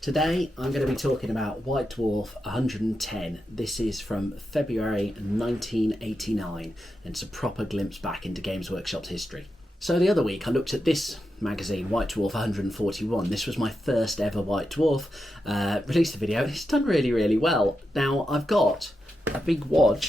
Today I'm going to be talking about White Dwarf 110. This is from February 1989 and it's a proper glimpse back into Games Workshop's history. So the other week I looked at this magazine, White Dwarf 141. This was my first ever White Dwarf. Released the video and it's done really well. Now I've got a big wad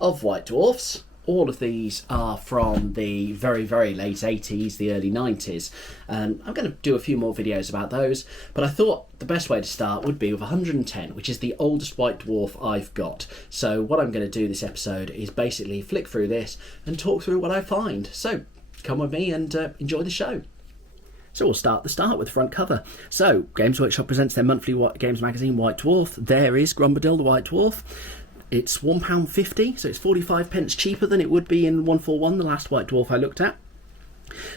of White Dwarfs. All of these are from the very late 80s, the early 90s. I'm going to do a few more videos about those, but I thought the best way to start would be with 110, which is the oldest White Dwarf I've got. So what I'm going to do this episode is basically flick through this and talk through what I find. So come with me and enjoy the show. So we'll start with the front cover. So Games Workshop presents their monthly games magazine, White Dwarf. There is Grumbadil, the White Dwarf. It's £1.50, so it's 45 pence cheaper than it would be in 141, the last White Dwarf I looked at.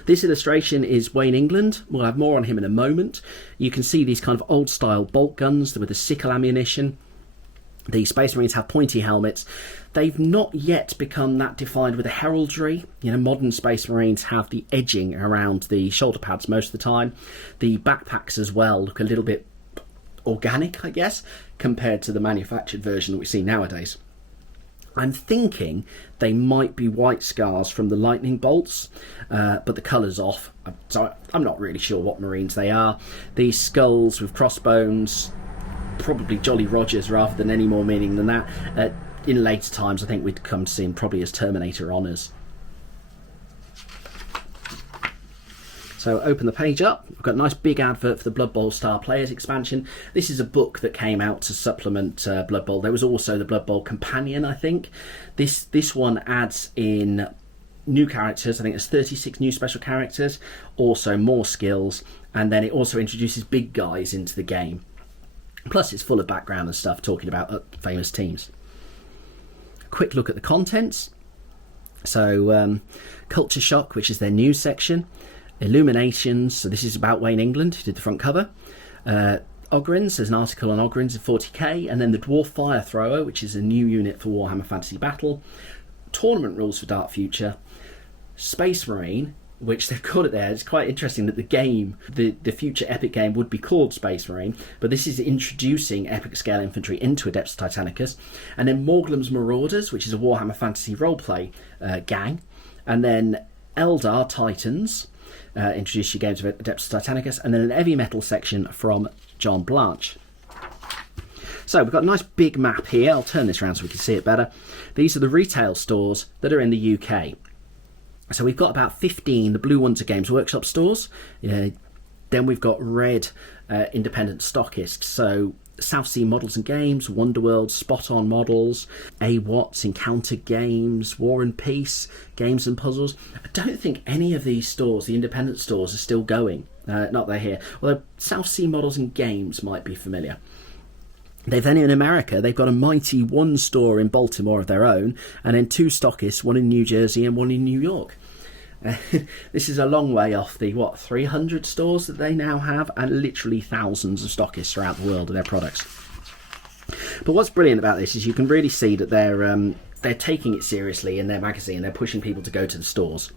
This illustration is Wayne England. We'll have more on him in a moment. You can see these kind of old style bolt guns with the sickle ammunition. The Space Marines have pointy helmets. They've not yet become that defined with the heraldry. You know, modern Space Marines have the edging around the shoulder pads most of the time. The backpacks as well look a little bit organic, I guess, compared to the manufactured version that we see nowadays. I'm thinking they might be white scars from the lightning bolts, but the colour's off, so I'm not really sure what Marines they are. These skulls with crossbones, probably Jolly Rogers rather than any more meaning than that. In later times I think we'd come to see them probably as Terminator honours. So open the page up. We've got a nice big advert for the Blood Bowl Star Players expansion. This is a book that came out to supplement Blood Bowl. There was also the Blood Bowl Companion, I think. This one adds in new characters. I think there's 36 new special characters, also more skills, and then it also introduces big guys into the game. Plus it's full of background and stuff talking about famous teams. A quick look at the contents. So Culture Shock, which is their news section. Illuminations, so this is about Wayne England, who did the front cover. Ogryns, there's an article on Ogryns at 40k, and then the Dwarf Fire Thrower, which is a new unit for Warhammer Fantasy Battle. Tournament rules for Dark Future. Space Marine, which they've called it there. It's quite interesting that the game, the future epic game, would be called Space Marine, but this is introducing epic scale infantry into Adeptus Titanicus. And then Morgulum's Marauders, which is a Warhammer Fantasy roleplay gang. And then Eldar Titans, introduce your games of Adeptus Titanicus, and then an heavy metal section from John Blanche. So we've got a nice big map here. I'll turn this around so we can see it better. These are the retail stores that are in the UK. So we've got about 15, the blue ones are Games Workshop stores. Then we've got red independent stockists. So South Sea Models and Games, Wonderworld, Spot On Models, A-Watts, Encounter Games, War and Peace, Games and Puzzles. I don't think any of these stores, the independent stores, are still going. Not they're here. Although South Sea Models and Games might be familiar. They've then in America, they've got a mighty one store in Baltimore of their own, and then two stockists, one in New Jersey and one in New York. This is a long way off the 300 stores that they now have, and literally thousands of stockists throughout the world of their products. But what's brilliant about this is you can really see that they're taking it seriously in their magazine. They're pushing people to go to the stores.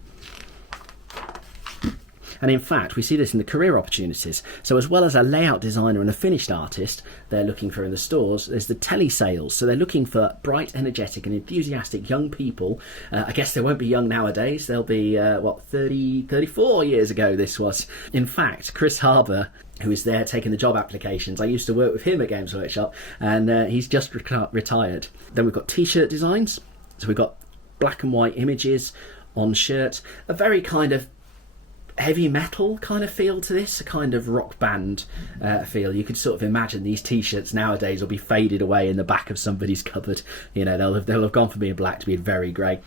And in fact, we see this in the career opportunities. So as well as a layout designer and a finished artist they're looking for in the stores, there's the telesales. So they're looking for bright, energetic and enthusiastic young people. I guess they won't be young nowadays. They'll be, 34 years ago this was. In fact, Chris Harbour, who is there taking the job applications, I used to work with him at Games Workshop, and he's just retired. Then we've got t-shirt designs. So we've got black and white images on shirts. A very kind of heavy metal kind of feel to this, a kind of rock band feel. You could sort of imagine these t-shirts nowadays will be faded away in the back of somebody's cupboard. You know, they'll have gone from being black to being very grey.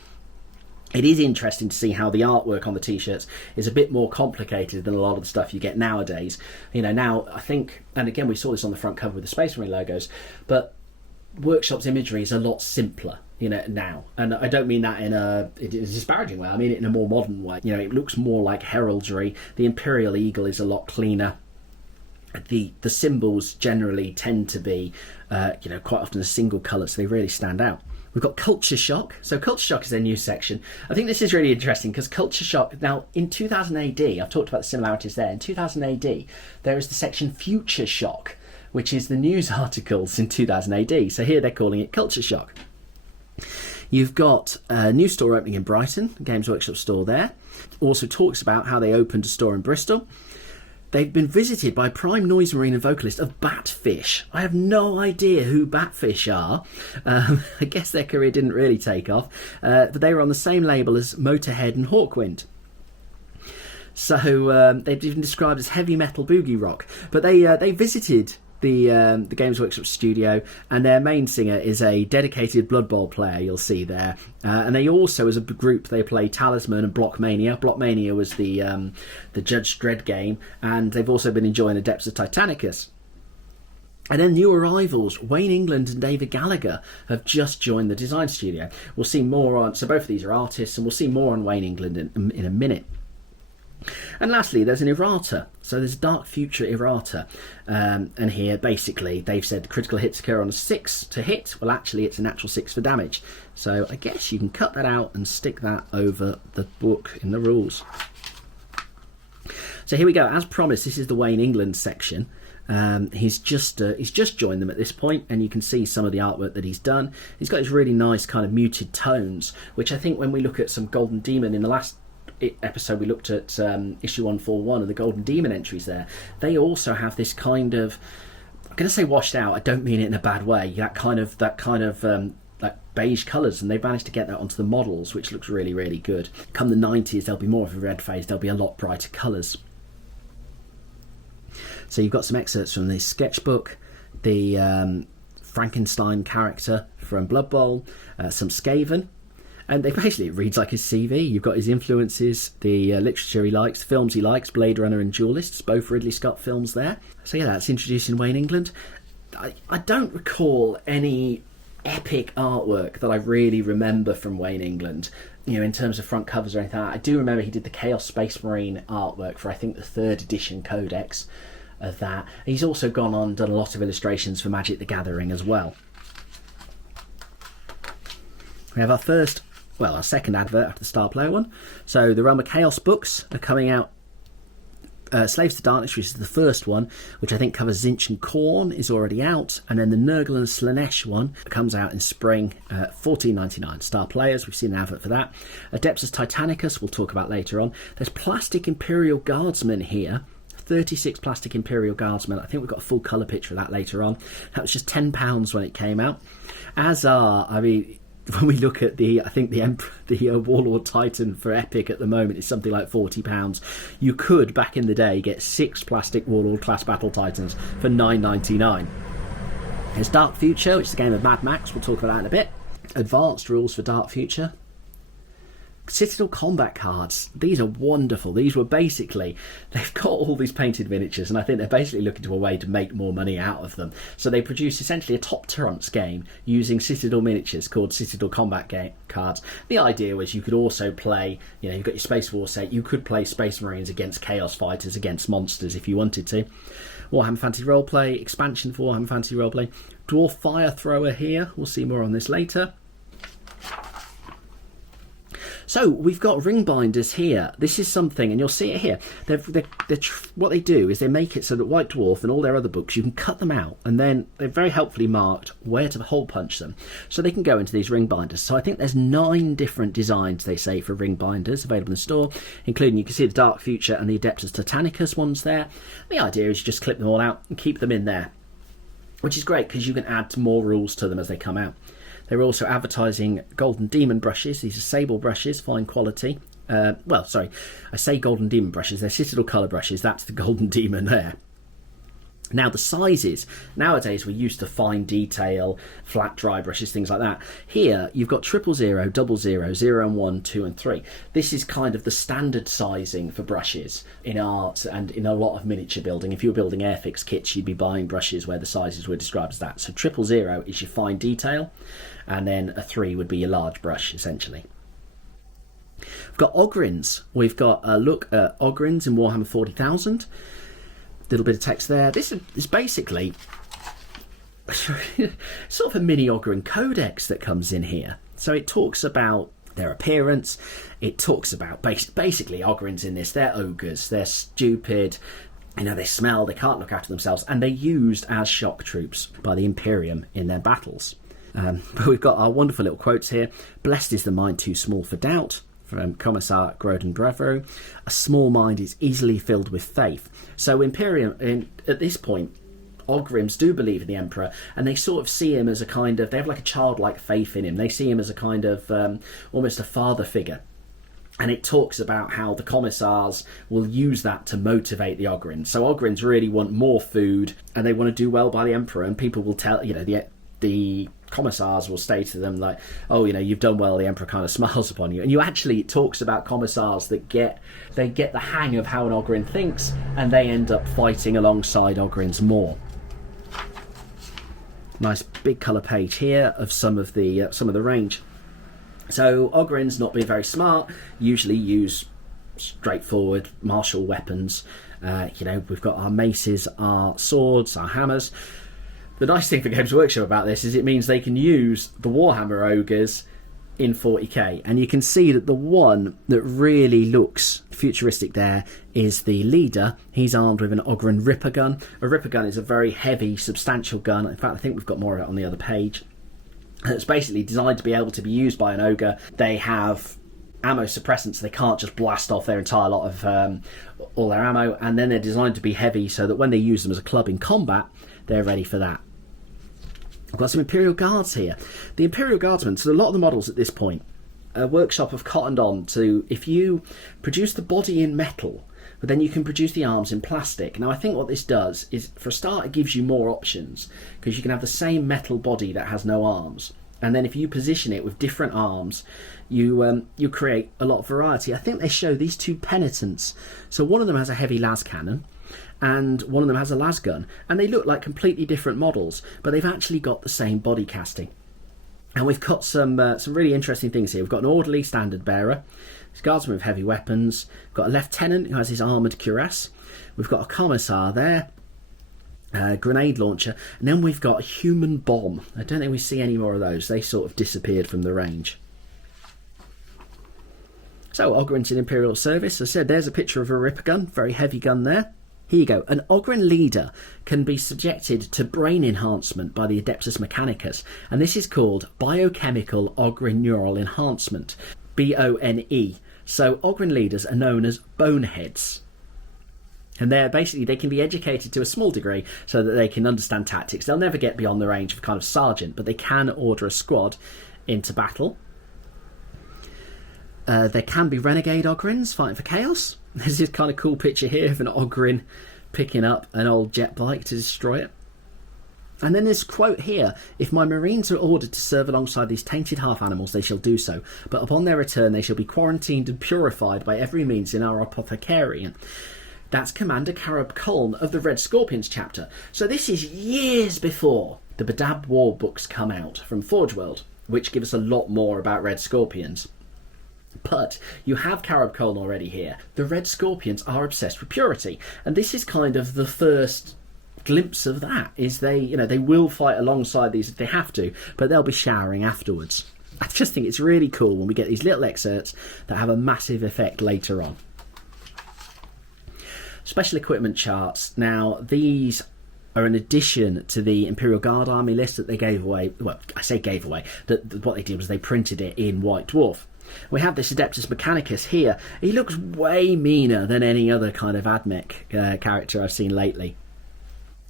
It is interesting to see how the artwork on the t-shirts is a bit more complicated than a lot of the stuff you get nowadays. You know, now I think, and again we saw this on the front cover with the Space Marine logos, but Workshop's imagery is a lot simpler, you know, now. And I don't mean that in a disparaging way, I mean it in a more modern way. You know, it looks more like heraldry. The Imperial Eagle is a lot cleaner. The symbols generally tend to be, quite often a single colour, so they really stand out. We've got Culture Shock. So Culture Shock is their new section. I think this is really interesting because Culture Shock, now in 2000 AD, I've talked about the similarities there. In 2000 AD, there is the section Future Shock, which is the news articles in 2000 AD. So here they're calling it Culture Shock. You've got a new store opening in Brighton, Games Workshop store there. Also talks about how they opened a store in Bristol. They've been visited by prime noise marine and vocalist of Batfish. I have no idea who Batfish are. I guess their career didn't really take off. But they were on the same label as Motorhead and Hawkwind. So they've been described as heavy metal boogie rock. But they visited the Games Workshop studio, and their main singer is a dedicated Blood Bowl player, you'll see there. And they also, as a group, they play Talisman and Blockmania. Blockmania was the Judge Dredd game, and they've also been enjoying Adeptus Titanicus. And then new arrivals, Wayne England and David Gallagher have just joined the design studio. We'll see more on, so both of these are artists, and we'll see more on Wayne England in a minute. And lastly, there's an errata. So there's a Dark Future errata. And here, basically, they've said critical hits occur on a 6 to hit. Well, actually, it's a natural 6 for damage. So I guess you can cut that out and stick that over the book in the rules. So here we go. As promised, this is the Wayne England section. He's just joined them at this point, and you can see some of the artwork that he's done. He's got his really nice kind of muted tones, which I think when we look at some Golden Demon in the last episode, we looked at issue 141 and the Golden Demon entries there. They also have this kind of, I'm going to say washed out, I don't mean it in a bad way, that kind of like beige colours, and they've managed to get that onto the models, which looks really, really good. Come the 90s, there'll be more of a red phase, there'll be a lot brighter colours. So you've got some excerpts from the sketchbook, the Frankenstein character from Blood Bowl, some Skaven. And they basically, it reads like his CV. You've got his influences, the literature he likes, the films he likes, Blade Runner and Duelists, both Ridley Scott films there. So yeah, that's introducing Wayne England. I don't recall any epic artwork that I really remember from Wayne England, you know, in terms of front covers or anything like that. I do remember he did the Chaos Space Marine artwork for, I think, the 3rd edition codex of that. He's also gone on and done a lot of illustrations for Magic the Gathering as well. We have our second advert after the Star Player one. So the Realm of Chaos books are coming out. Slaves to Darkness, which is the first one, which I think covers Zinch and Khorne, is already out. And then the Nurgle and Slaanesh one comes out in spring, $14.99. Star Players, we've seen an advert for that. Adeptus Titanicus, we'll talk about later on. There's Plastic Imperial Guardsmen here. 36 Plastic Imperial Guardsmen. I think we've got a full colour picture of that later on. That was just £10 when it came out. As are, I mean, when we look at the Warlord Titan for Epic at the moment is something like £40. You could, back in the day, get 6 plastic Warlord class Battle Titans for $9.99. There's Dark Future, which is a game of Mad Max. We'll talk about that in a bit. Advanced rules for Dark Future. Citadel combat cards. These are wonderful. These were basically, they've got all these painted miniatures, and I think they're basically looking to a way to make more money out of them. So they produced essentially a top trumps game using Citadel miniatures called Citadel combat cards. The idea was you could also play, you know, you've got your Space War set, you could play Space Marines against Chaos Fighters, against monsters if you wanted to. Warhammer Fantasy Roleplay, expansion for Warhammer Fantasy Roleplay. Dwarf Fire Thrower here, we'll see more on this later. So we've got ring binders here. This is something, and you'll see it here. What they do is they make it so that White Dwarf and all their other books, you can cut them out, and then they're very helpfully marked where to hole punch them, so they can go into these ring binders. So I think there's 9 different designs, they say, for ring binders available in the store, including, you can see the Dark Future and the Adeptus Titanicus ones there. The idea is you just clip them all out and keep them in there, which is great because you can add more rules to them as they come out. They're also advertising Golden Demon brushes. These are sable brushes, fine quality. I say Golden Demon brushes. They're Citadel colour brushes. That's the Golden Demon there. Now the sizes, nowadays we're used to fine detail, flat dry brushes, things like that. Here you've got 000, 00, 0 and 1, 2 and 3. This is kind of the standard sizing for brushes in art and in a lot of miniature building. If you were building Airfix kits, you'd be buying brushes where the sizes were described as that. So 000 is your fine detail, and then a 3 would be your large brush essentially. We've got Ogryns. We've got a look at Ogryns in Warhammer 40,000. Little bit of text there. This is basically sort of a mini Ogryn codex that comes in here. So it talks about their appearance. It talks about basically Ogryns in this. They're ogres. They're stupid. They smell. They can't look after themselves, and they're used as shock troops by the Imperium in their battles. But we've got our wonderful little quotes here. Blessed is the mind too small for doubt, from Commissar Groden Brevo. A small mind is easily filled with faith. So Imperium, at this point, Ogryns do believe in the Emperor, and they sort of see him as a kind of, they have like a childlike faith in him. They see him as a kind of almost a father figure. And it talks about how the commissars will use that to motivate the Ogryns. So Ogryns really want more food, and they want to do well by the Emperor, and people will tell, the commissars will say to them like, oh, you've done well, the Emperor kind of smiles upon you. And it talks about commissars that get the hang of how an Ogryn thinks, and they end up fighting alongside Ogryns more. Nice big colour page here of some of the range. So Ogryns, not being very smart, usually use straightforward martial weapons. We've got our maces, our swords, our hammers. The nice thing for Games Workshop about this is it means they can use the Warhammer ogres in 40k, and you can see that the one that really looks futuristic there is the leader. He's armed with an Ogryn Ripper gun. A Ripper gun is a very heavy, substantial gun. In fact, I think we've got more of it on the other page. It's basically designed to be able to be used by an ogre. They have ammo suppressants, so they can't just blast off their entire lot of all their ammo, and then they're designed to be heavy so that when they use them as a club in combat, they're ready for that. I've got some Imperial Guards here. The Imperial Guardsmen, so a lot of the models at this point, Workshop have cottoned on to, if you produce the body in metal, but then you can produce the arms in plastic. Now I think what this does is, for a start, it gives you more options, because you can have the same metal body that has no arms, and then if you position it with different arms, you create a lot of variety. I think they show these two penitents. So one of them has a heavy las cannon, and one of them has a las gun, and they look like completely different models, but they've actually got the same body casting. And we've got some really interesting things here. We've got an orderly standard bearer, this guardsman with heavy weapons. We've got a lieutenant who has his armoured cuirass. We've got a commissar there, a grenade launcher, and then we've got a human bomb. I don't think we see any more of those. They sort of disappeared from the range. So Ogryns in Imperial service. As I said, there's a picture of a Ripper gun, very heavy gun there. Here you go. An Ogryn leader can be subjected to brain enhancement by the Adeptus Mechanicus, and this is called biochemical Ogryn neural enhancement, BONE. So Ogryn leaders are known as boneheads, and they can be educated to a small degree so that they can understand tactics. They'll never get beyond the range of a kind of sergeant, but they can order a squad into battle. There can be renegade Ogryns fighting for chaos. There's this kind of cool picture here of an Ogryn picking up an old jet bike to destroy it. And then this quote here: if my marines are ordered to serve alongside these tainted half animals, they shall do so, but upon their return they shall be quarantined and purified by every means in our apothecarian. That's Commander Karab Koln of the Red Scorpions chapter. So this is years before the Badab War books come out from Forge World, which give us a lot more about Red Scorpions. But you have Karab Koln already here. The Red Scorpions are obsessed with purity, and this is kind of the first glimpse of that. Is they will fight alongside these if they have to, but they'll be showering afterwards. I just think it's really cool when we get these little excerpts that have a massive effect later on. Special equipment charts. Now these are an addition to the Imperial Guard army list that they gave away. Well, I say gave away. What they did was they printed it in White Dwarf. We have this Adeptus Mechanicus here. He looks way meaner than any other kind of AdMech character I've seen lately.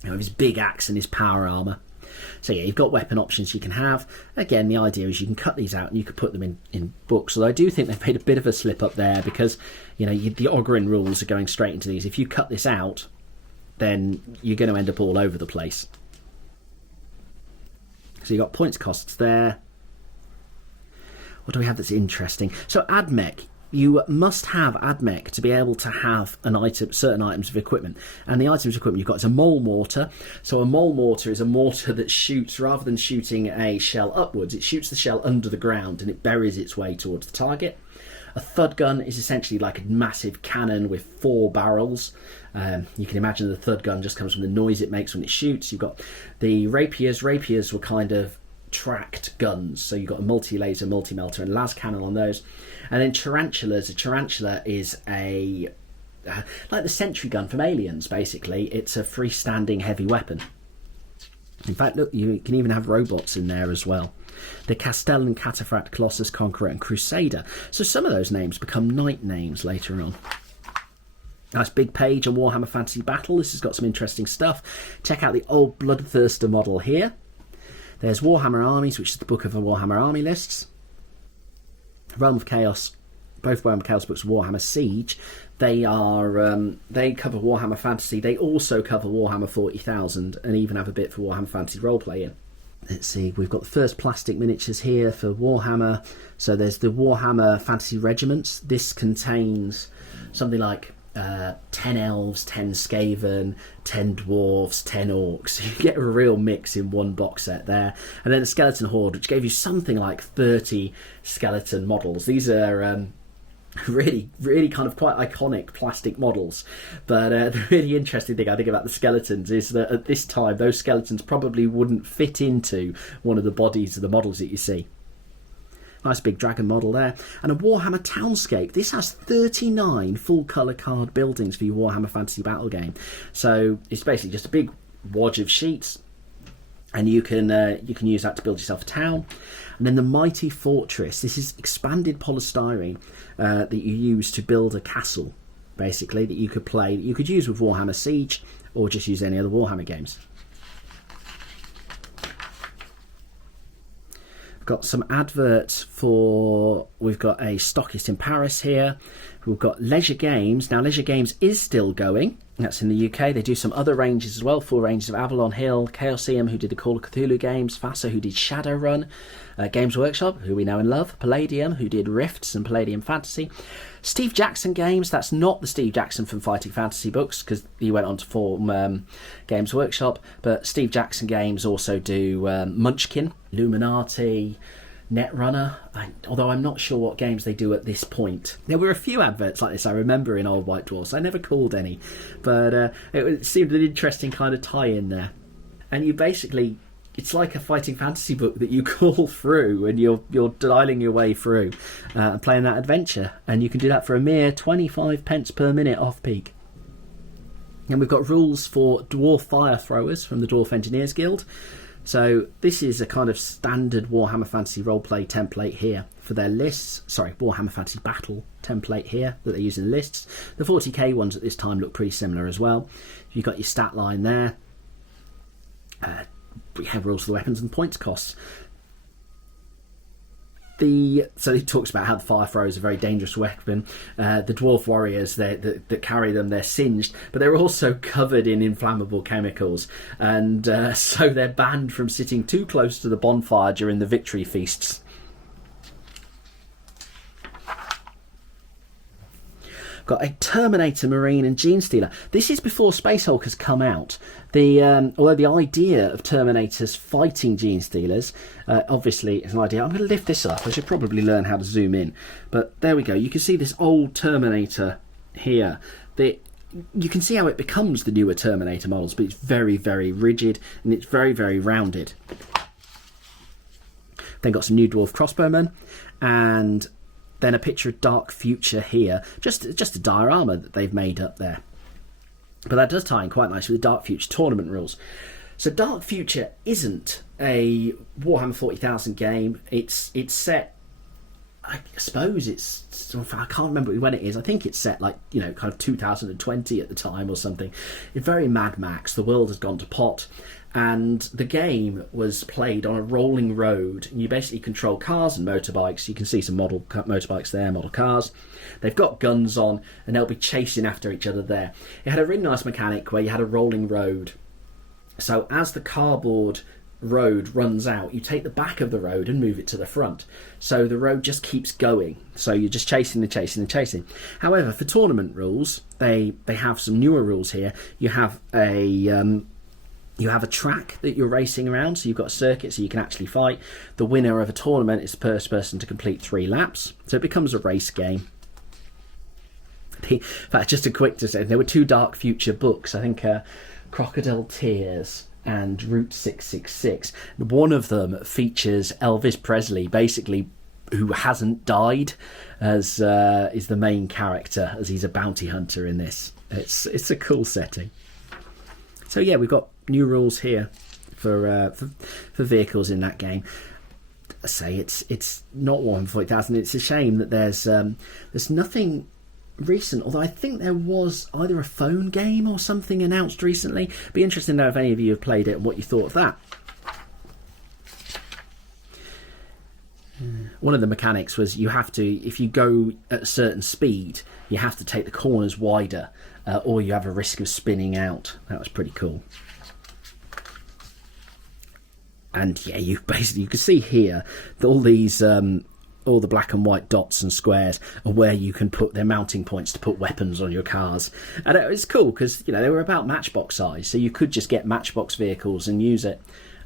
With his big axe and his power armour. So yeah, you've got weapon options you can have. Again, the idea is you can cut these out and you could put them in books. Although I do think they've made a bit of a slip up there, because the Ogryn rules are going straight into these. If you cut this out, then you're going to end up all over the place. So you've got points costs there. What do we have that's interesting? So AdMech, you must have AdMech to be able to have certain items of equipment. And the items of equipment you've got is a mole mortar. So a mole mortar is a mortar that shoots, rather than shooting a shell upwards, it shoots the shell under the ground and it buries its way towards the target. A thud gun is essentially like a massive cannon with 4 barrels. You can imagine the thud gun just comes from the noise it makes when it shoots. You've got the rapiers. Rapiers were kind of tracked guns, so you've got a multi-laser, multi-melter and las cannon on those. And then tarantulas. A tarantula is a like the sentry gun from Aliens, basically. It's a freestanding heavy weapon. In fact, look, you can even have robots in there as well. The Castellan, Cataphract, Colossus, Conqueror and Crusader. So some of those names become knight names later on. Nice big page on Warhammer Fantasy Battle. This has got some interesting stuff. Check out the old Bloodthirster model here. There's Warhammer Armies, which is the book of the Warhammer Army lists. Realm of Chaos, both Realm of Chaos books, Warhammer Siege. They cover Warhammer Fantasy. They also cover Warhammer 40,000 and even have a bit for Warhammer Fantasy Roleplay in. Let's see, we've got the first plastic miniatures here for Warhammer. So there's the Warhammer Fantasy Regiments. This contains something like 10 elves, 10 Skaven, 10 dwarves, 10 orcs. So you get a real mix in one box set there. And then the Skeleton Horde, which gave you something like 30 skeleton models. These are really, really kind of quite iconic plastic models. But the really interesting thing I think about the skeletons is that at this time, those skeletons probably wouldn't fit into one of the bodies of the models that you see. Nice big dragon model there. And a Warhammer Townscape. This has 39 full colour card buildings for your Warhammer Fantasy Battle game. So it's basically just a big wodge of sheets, and you can use that to build yourself a town. And then the Mighty Fortress. This is expanded polystyrene that you use to build a castle, basically, that you could play, that you could use with Warhammer Siege or just use any other Warhammer games. Got some adverts for, we've got a stockist in Paris here. We've got Leisure Games. Now Leisure Games is still going. That's in the UK. They do some other ranges as well. 4 ranges of Avalon Hill, Chaosium, who did the Call of Cthulhu games, FASA, who did Shadowrun, Games Workshop, who we know and love, Palladium, who did Rifts and Palladium Fantasy, Steve Jackson Games. That's not the Steve Jackson from Fighting Fantasy books, because he went on to form Games Workshop, but Steve Jackson Games also do Munchkin, Illuminati, Netrunner, although I'm not sure what games they do at this point. There were a few adverts like this I remember in old White Dwarfs. I never called any, but it seemed an interesting kind of tie-in there. And you basically, it's like a fighting fantasy book that you call through, and you're dialing your way through and playing that adventure, and you can do that for a mere 25 pence per minute off peak. And we've got rules for Dwarf Fire Throwers from the Dwarf Engineers Guild. So this is a kind of standard Warhammer Fantasy Roleplay template here for their lists. Sorry, Warhammer Fantasy Battle template here that they use in lists. The 40k ones at this time look pretty similar as well. You've got your stat line there. We have rules for the weapons and points costs. So he talks about how the fire thrower is a very dangerous weapon. The dwarf warriors that carry them, they're singed, but they're also covered in inflammable chemicals, and so they're banned from sitting too close to the bonfire during the victory feasts. Got a Terminator, Marine and Gene Stealer. This is before Space Hulk has come out. Although the idea of Terminators fighting Gene Stealers, obviously is an idea. I'm going to lift this up. I should probably learn how to zoom in. But there we go. You can see this old Terminator here. You can see how it becomes the newer Terminator models, but it's very, very rigid and it's very, very rounded. Then got some new dwarf crossbowmen, and then a picture of Dark Future here. Just a diorama that they've made up there. But that does tie in quite nicely with the Dark Future tournament rules. So Dark Future isn't a Warhammer 40,000 game. It's set, I suppose I can't remember when it is. I think it's set like, kind of 2020 at the time or something. It's very Mad Max. The world has gone to pot. And the game was played on a rolling road, and you basically control cars and motorbikes. You can see some model motorbikes there, model cars. They've got guns on, and they'll be chasing after each other there. It had a really nice mechanic where you had a rolling road. So as the cardboard road runs out, you take the back of the road and move it to the front. So the road just keeps going. So you're just chasing and chasing and chasing. However, for tournament rules, they have some newer rules here. You have a You have a track that you're racing around, so you've got a circuit so you can actually fight. The winner of a tournament is the first person to complete 3 laps, so it becomes a race game. In fact, just a quick to say, there were 2 Dark Future books, I think Crocodile Tears and Route 666. One of them features Elvis Presley, basically, who hasn't died, as is the main character, as he's a bounty hunter in this. It's a cool setting. So yeah, we've got new rules here for vehicles in that game. I say it's not Warhammer 40,000. It's a shame that there's nothing recent, although I think there was either a phone game or something announced recently. Be interested to know if any of you have played it and what you thought of that. One of the mechanics was you have to, if you go at a certain speed, you have to take the corners wider, or you have a risk of spinning out. That was pretty cool. And yeah, you can see here that all these all the black and white dots and squares are where you can put their mounting points to put weapons on your cars. And it was cool because, you know, they were about Matchbox size, so you could just get Matchbox vehicles and use it.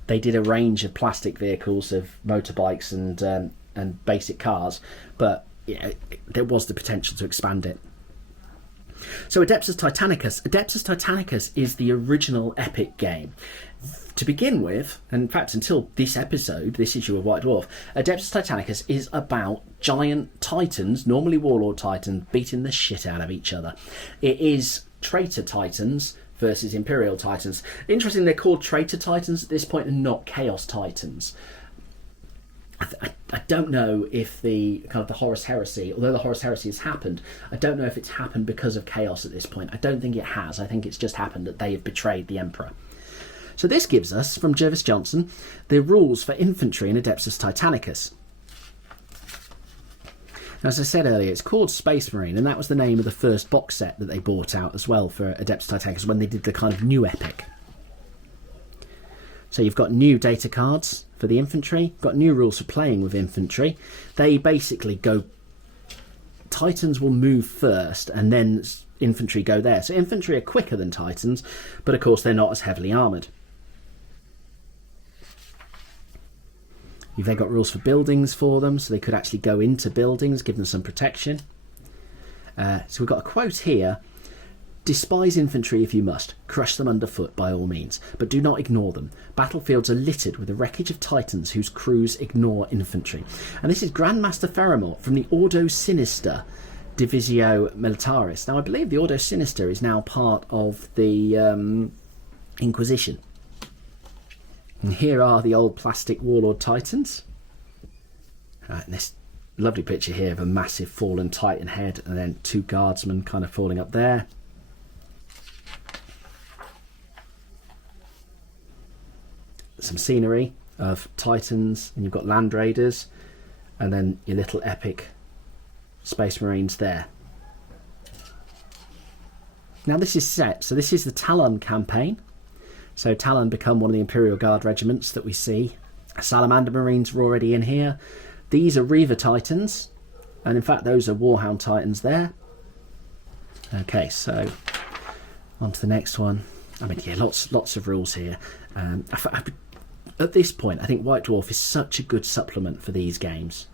They did a range of plastic vehicles, of motorbikes and basic cars, but yeah, there was the potential to expand it. So Adeptus Titanicus is the original epic game. To begin with, and in fact until this episode, this issue of White Dwarf, Adeptus Titanicus is about giant titans, normally warlord titans, beating the shit out of each other. It is traitor titans versus Imperial Titans. Interesting, they're called Traitor Titans at this point and not Chaos Titans. I don't know if the kind of the Horus Heresy, although the Horus Heresy has happened, I don't know if it's happened because of Chaos at this point. I don't think it has. I think it's just happened that they have betrayed the Emperor. So this gives us, from Jervis Johnson, the rules for infantry in Adeptus Titanicus. As I said earlier, it's called Space Marine, and that was the name of the first box set that they brought out as well for Adeptus Titanicus when they did the kind of new epic. So you've got new data cards for the infantry, got new rules for playing with infantry. They basically go, Titans will move first and then infantry go there. So infantry are quicker than Titans, but of course they're not as heavily armoured. You've then got rules for buildings for them, so they could actually go into buildings, give them some protection. So we've got a quote here: despise infantry if you must, crush them underfoot by all means, but do not ignore them. Battlefields are littered with the wreckage of Titans whose crews ignore infantry. And this is Grandmaster Pheramort from the Ordo Sinister Divisio Militaris. Now I believe the Ordo Sinister is now part of the Inquisition. And here are the old plastic Warlord Titans. And this lovely picture here of a massive fallen Titan head and then 2 guardsmen kind of falling up there. Some scenery of Titans, and you've got Land Raiders, and then your little epic Space Marines there. Now this is set, so this is the Talon campaign. So Talon become one of the Imperial Guard regiments that we see. Salamander Marines are already in here. These are Reaver Titans, and in fact those are Warhound Titans there. Okay, so on to the next one. I mean, yeah, lots of rules here. At this point, I think White Dwarf is such a good supplement for these games.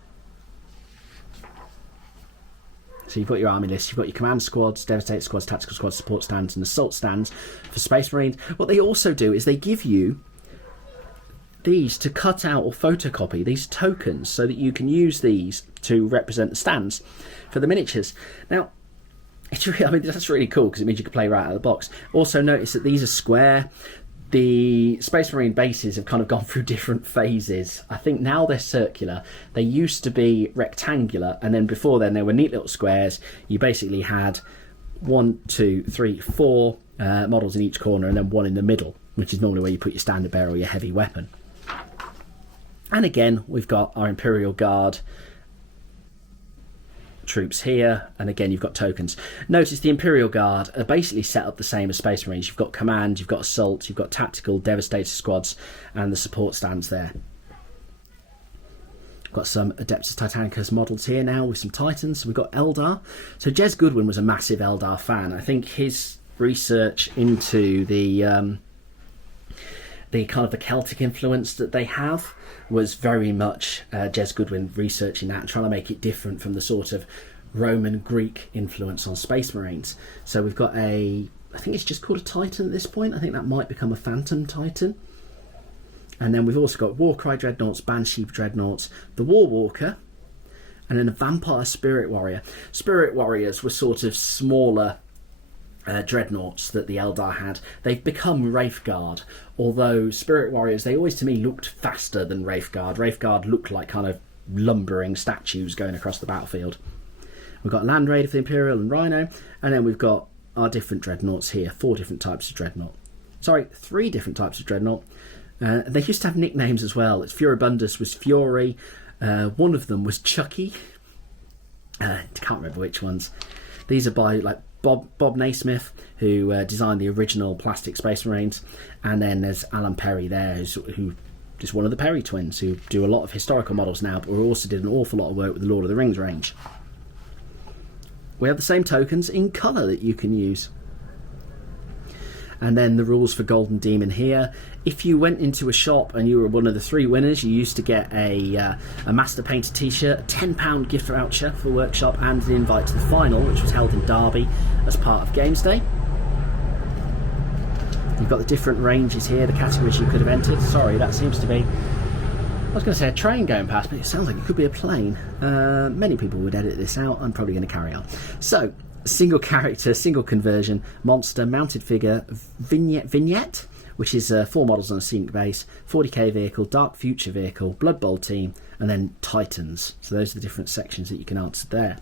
So you've got your army list, you've got your command squads, devastator squads, tactical squads, support stands and assault stands for Space Marines. What they also do is they give you these to cut out or photocopy, these tokens, so that you can use these to represent the stands for the miniatures. Now, it's really, I mean, that's really cool because it means you can play right out of the box. Also notice that these are square. The Space Marine bases have kind of gone through different phases. I think now they're circular. They used to be rectangular, and then before then they were neat little squares. You basically had 1, 2, 3, 4 models in each corner and then one in the middle, which is normally where you put your standard bearer or your heavy weapon. And again, we've got our Imperial Guard troops here, and again you've got tokens. Notice the Imperial Guard are basically set up the same as Space Marines. You've got command, you've got assault, you've got tactical, devastator squads, and the support stands there. Got some Adeptus Titanicus models here now with some Titans. We've got Eldar. So Jez Goodwin was a massive Eldar fan. I think his research into the the kind of the Celtic influence that they have was very much Jez Goodwin researching that and trying to make it different from the sort of Roman Greek influence on Space Marines. So we've got I think it's just called a Titan at this point. I think that might become a Phantom Titan. And then we've also got Warcry Dreadnoughts, Banshee Dreadnoughts, the War Walker, and then a Vampire Spirit Warrior. Spirit Warriors were sort of smaller dreadnoughts that the Eldar had. They've become Wraith Guard, although Spirit Warriors, they always to me looked faster than Wraith Guard. Wraith Guard looked like kind of lumbering statues going across the battlefield. We've got Land Raider for the Imperial and Rhino, and then we've got our different dreadnoughts here. 4 different types of dreadnought. Sorry, 3 different types of dreadnought. They used to have nicknames as well. It's Furibundus was Fury. One of them was Chucky. Can't remember which ones. These are by like Bob Naismith, who designed the original plastic Space Marines, and then there's Alan Perry there, who is one of the Perry twins, who do a lot of historical models now, but who also did an awful lot of work with the Lord of the Rings range. We have the same tokens in colour that you can use. And then the rules for Golden Demon here. If you went into a shop and you were one of the 3 winners, you used to get a Master Painter t-shirt, a £10 gift voucher for the workshop, and an invite to the final, which was held in Derby as part of Games Day. You've got the different ranges here, the categories you could have entered. Sorry, that seems to be... I was going to say a train going past, but it sounds like it could be a plane. Many people would edit this out. I'm probably going to carry on. So, single character, single conversion, monster, mounted figure, vignette, which is 4 models on a scenic base, 40k vehicle, dark future vehicle, Blood Bowl team, and then Titans. So those are the different sections that you can answer there.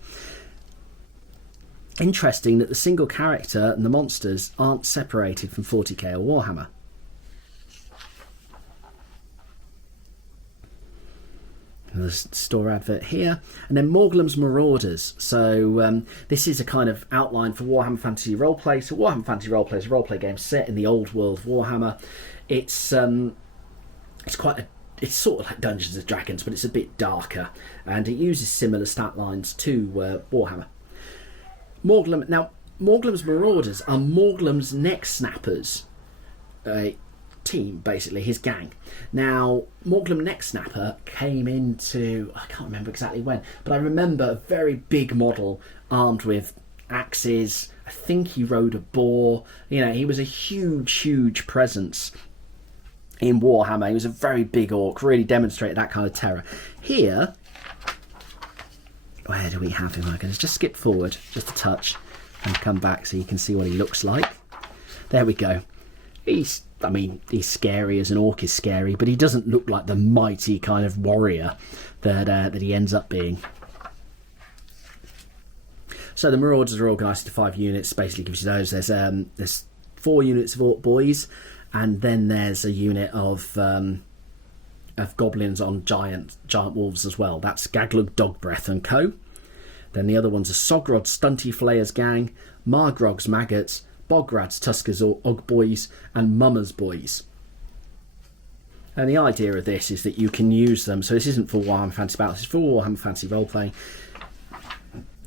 Interesting that the single character and the monsters aren't separated from 40k or Warhammer. There's a store advert here, and then Morglum's Marauders. So this is a kind of outline for Warhammer Fantasy Roleplay. So Warhammer Fantasy Roleplay is a roleplay game set in the old world of Warhammer. It's sort of like Dungeons and Dragons, but it's a bit darker, and it uses similar stat lines to Warhammer. Morglum's Marauders are Morglum's neck snappers. Team, basically his gang. Now Morglum Neck Snapper came into, I can't remember exactly when, but I remember a very big model armed with axes. I think he rode a boar. You know, he was a huge presence in Warhammer. He was a very big orc, really demonstrated that kind of terror. Here, where do we have him? I'm going to just skip forward just a touch and come back so you can see what he looks like. There we go. He's scary as an orc is scary, but he doesn't look like the mighty kind of warrior that he ends up being. So the Marauders are organised into 5 units. Basically gives you those. There's 4 units of orc boys, and then there's a unit of goblins on giant wolves as well. That's Gaglug, Dogbreath and co. Then the other ones are Sogrod, Stunty Flayers gang, Margrog's Maggots, Bograds, Tuskers or Og boys, and Mummers boys. And the idea of this is that you can use them. So this isn't for Warhammer Fantasy Battles, it's for Warhammer Fantasy Roleplay.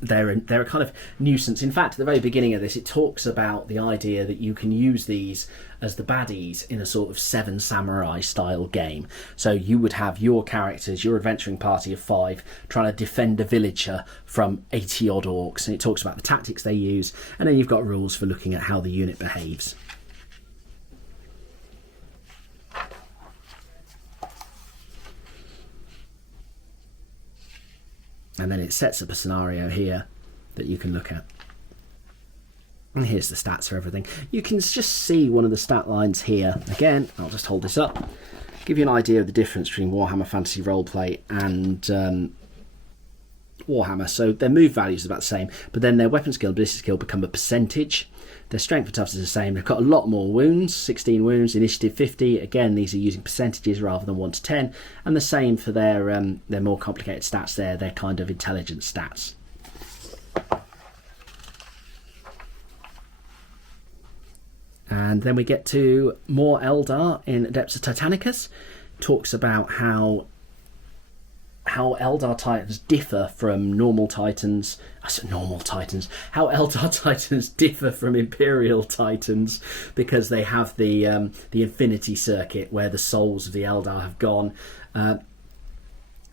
They're a kind of nuisance. In fact, at the very beginning of this, it talks about the idea that you can use these as the baddies in a sort of 7 Samurai style game. So you would have your characters, your adventuring party of 5, trying to defend a villager from 80 odd orcs, and it talks about the tactics they use, and then you've got rules for looking at how the unit behaves. And then it sets up a scenario here that you can look at. And here's the stats for everything. You can just see one of the stat lines here. Again, I'll just hold this up. Give you an idea of the difference between Warhammer Fantasy Roleplay and Warhammer. So their move values are about the same, but then their weapon skill and ballistic skill become a percentage. Their strength and toughness is the same. They've got a lot more wounds, 16 wounds, initiative 50. Again, these are using percentages rather than 1 to 10. And the same for their more complicated stats there, their kind of intelligence stats. And then we get to more Eldar in Adeptus Titanicus. Talks about how how Eldar Titans differ from normal Titans. I said normal Titans. How Eldar Titans differ from Imperial Titans, because they have the Infinity Circuit where the souls of the Eldar have gone, and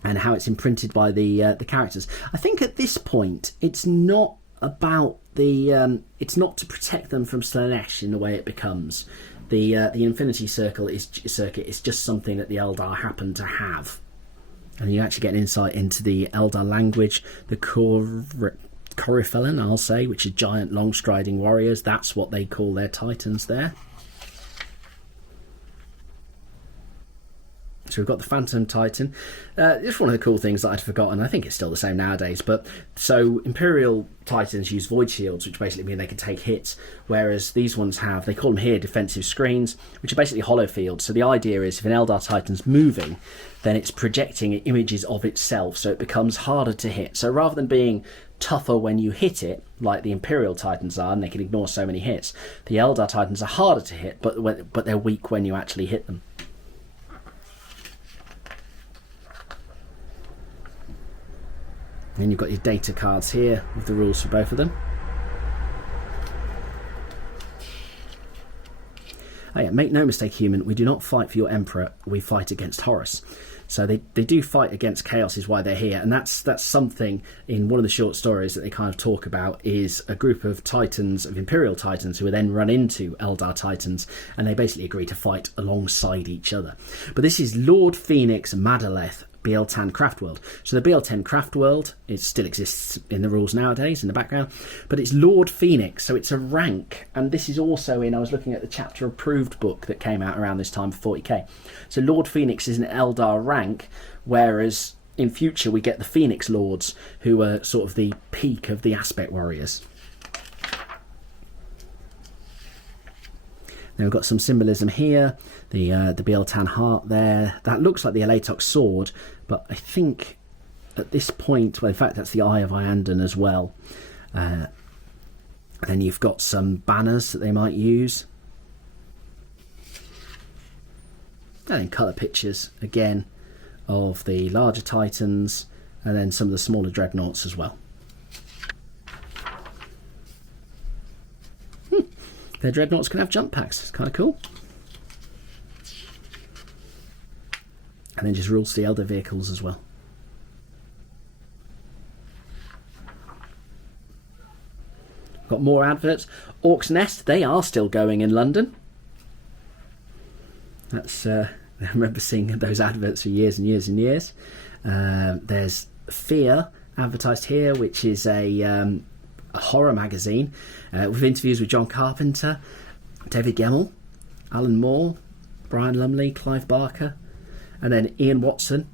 how it's imprinted by the characters. I think at this point it's not about it's not to protect them from Slaanesh in the way it becomes. The Infinity Circuit is just something that the Eldar happen to have. And you actually get an insight into the Eldar language, the Corifellen, I'll say, which are giant, long-striding warriors. That's what they call their Titans there. So we've got the Phantom Titan. It's one of the cool things that I'd forgotten. I think it's still the same nowadays. But so Imperial Titans use void shields, which basically mean they can take hits, whereas these ones have, they call them here defensive screens, which are basically hollow fields. So the idea is if an Eldar Titan's moving, then it's projecting images of itself, so it becomes harder to hit. So rather than being tougher when you hit it, like the Imperial Titans are, and they can ignore so many hits, the Eldar Titans are harder to hit, but they're weak when you actually hit them. Then you've got your data cards here with the rules for both of them. Oh yeah, make no mistake, human, we do not fight for your emperor, we fight against Horus. So they do fight against chaos is why they're here, and that's something in one of the short stories that they kind of talk about, is a group of Titans, of Imperial Titans, who will then run into Eldar Titans, and they basically agree to fight alongside each other. But this is Lord Phoenix Madaleth BL10 Craft World. So the BL10 Craft World, it still exists in the rules nowadays in the background, but it's Lord Phoenix, so it's a rank, and this is also in, I was looking at the chapter approved book that came out around this time for 40k. So Lord Phoenix is an Eldar rank, whereas in future we get the Phoenix Lords, who are sort of the peak of the Aspect Warriors. Then we've got some symbolism here, the Biel-Tan heart there. That looks like the Elatox sword, but I think at this point, well, in fact, that's the Eye of Iandan as well. Then you've got some banners that they might use. And then colour pictures, again, of the larger Titans, and then some of the smaller Dreadnoughts as well. Their Dreadnoughts can have jump packs. It's kind of cool. And then just rules for the Elder vehicles as well. Got more adverts. Orc's Nest, they are still going in London. That's I remember seeing those adverts for years and years and years. There's Fear advertised here, which is a horror magazine with interviews with John Carpenter, David Gemmell, Alan Moore, Brian Lumley, Clive Barker, and then Ian Watson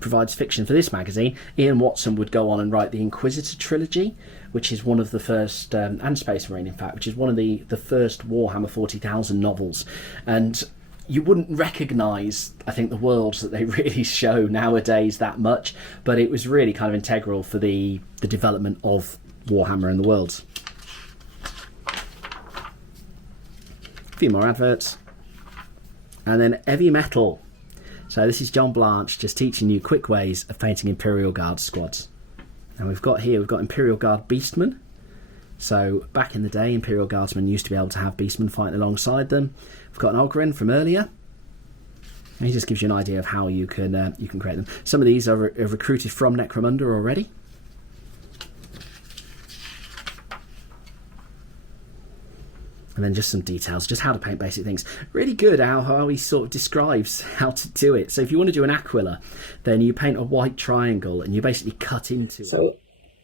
provides fiction for this magazine. Ian Watson would go on and write the Inquisitor trilogy, which is one of the first, and Space Marine in fact, which is one of the first Warhammer 40,000 novels. And you wouldn't recognise, I think, the worlds that they really show nowadays that much, but it was really kind of integral for the development of Warhammer and the worlds. A few more adverts. And then Heavy Metal. So this is John Blanche just teaching you quick ways of painting Imperial Guard squads. And we've got Imperial Guard Beastmen. So back in the day, Imperial Guardsmen used to be able to have Beastmen fighting alongside them. We've got an Ogryn from earlier. And he just gives you an idea of how you can create them. Some of these are recruited from Necromunda already. And then just some details, just how to paint basic things. Really good how he sort of describes how to do it. So if you want to do an Aquila, then you paint a white triangle and you basically cut into it. So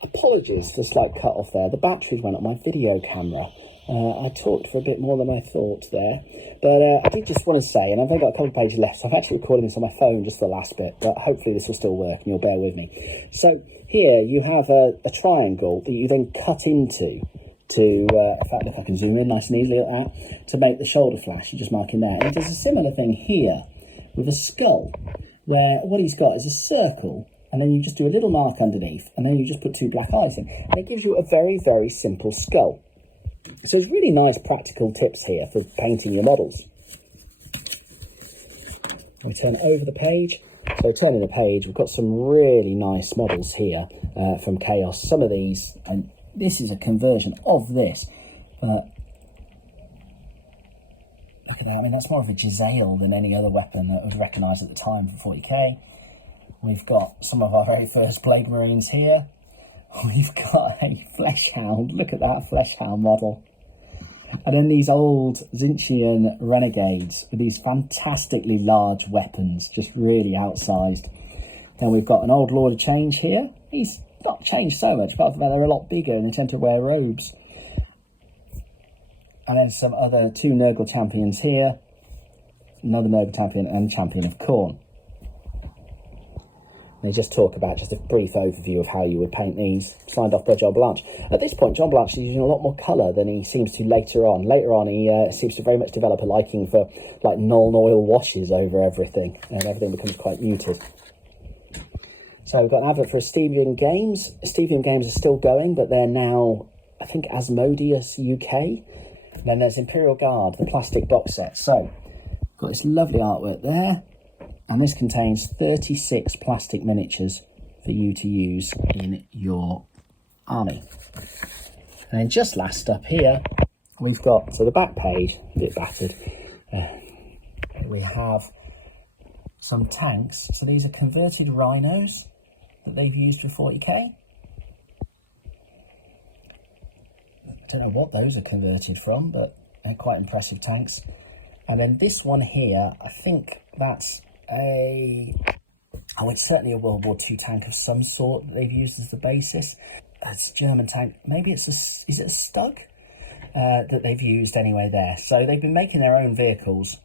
apologies for the slight cut off there. The batteries went up my video camera. I talked for a bit more than I thought there. But I did just want to say, and I've only got a couple of pages left, so I'm actually recording this on my phone just for the last bit, but hopefully this will still work and you'll bear with me. So here you have a triangle that you then cut into to, in fact, look, I can zoom in nice and easily at that, to make the shoulder flash. You just mark in there. And there's a similar thing here with a skull, where what he's got is a circle, and then you just do a little mark underneath, and then you just put two black eyes in. And it gives you a very, very simple skull. So there's really nice practical tips here for painting your models. We turn over the page, So turning the page, we've got some really nice models here from Chaos. Some of these, and this is a conversion of this, but look at that. I mean, that's more of a Giselle than any other weapon that was recognised at the time for 40k. We've got some of our very first Plague Marines here. We've got a Fleshhound. Look at that Fleshhound model. And then these old Tzeentchian Renegades with these fantastically large weapons, just really outsized. Then we've got an old Lord of Change here. He's not changed so much, but they're a lot bigger and they tend to wear robes. And then some other 2 Nurgle champions here. Another Nurgle champion and champion of Khorne. They just talk about just a brief overview of how you would paint these, signed off by John Blanche. At this point, John Blanche is using a lot more colour than he seems to later on. Later on, he seems to very much develop a liking for like Nuln Oil washes over everything, and everything becomes quite muted. So we've got an advert for Estevian Games. Estevian Games are still going, but they're now, I think, Asmodeus UK. And then there's Imperial Guard, the plastic box set. So, got this lovely artwork there. And this contains 36 plastic miniatures for you to use in your army. And then just last up here, we've got, so the back page, a bit battered. We have some tanks. So these are converted rhinos that they've used for 40k. I don't know what those are converted from, but they're quite impressive tanks. And then this one here, I think that's it's certainly a World War II tank of some sort that they've used as the basis. It's a German tank. Maybe it's is it a Stug? That they've used anyway there. So they've been making their own vehicles.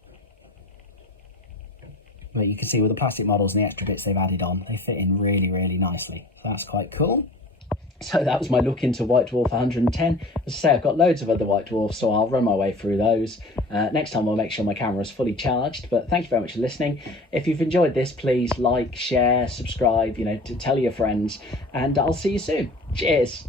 But you can see with the plastic models and the extra bits they've added on, they fit in really, really nicely. So that's quite cool. So that was my look into White Dwarf 110. As I say, I've got loads of other White Dwarfs, so I'll run my way through those. Next time I'll make sure my camera is fully charged. But thank you very much for listening. If you've enjoyed this, please like, share, subscribe, to tell your friends. And I'll see you soon. Cheers.